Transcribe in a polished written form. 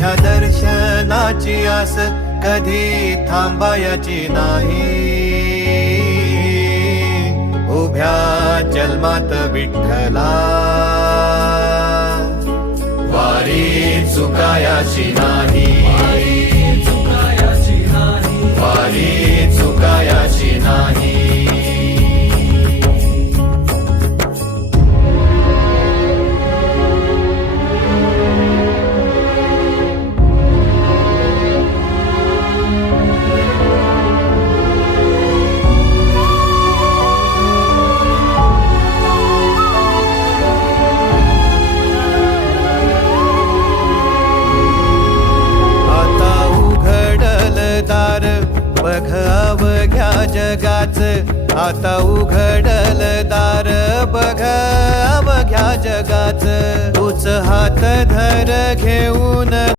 तुझ्या दर्शनाची आस कधी थांबायची नाही. उभ्या जन्मात विठ्ठला वारी चुकायाची नाही. वारी चुकायाची नाही. बघ अवघ्या जगाच, आता उघडल दार बघ अवघ्या जगाच. तूच हात धर घेऊन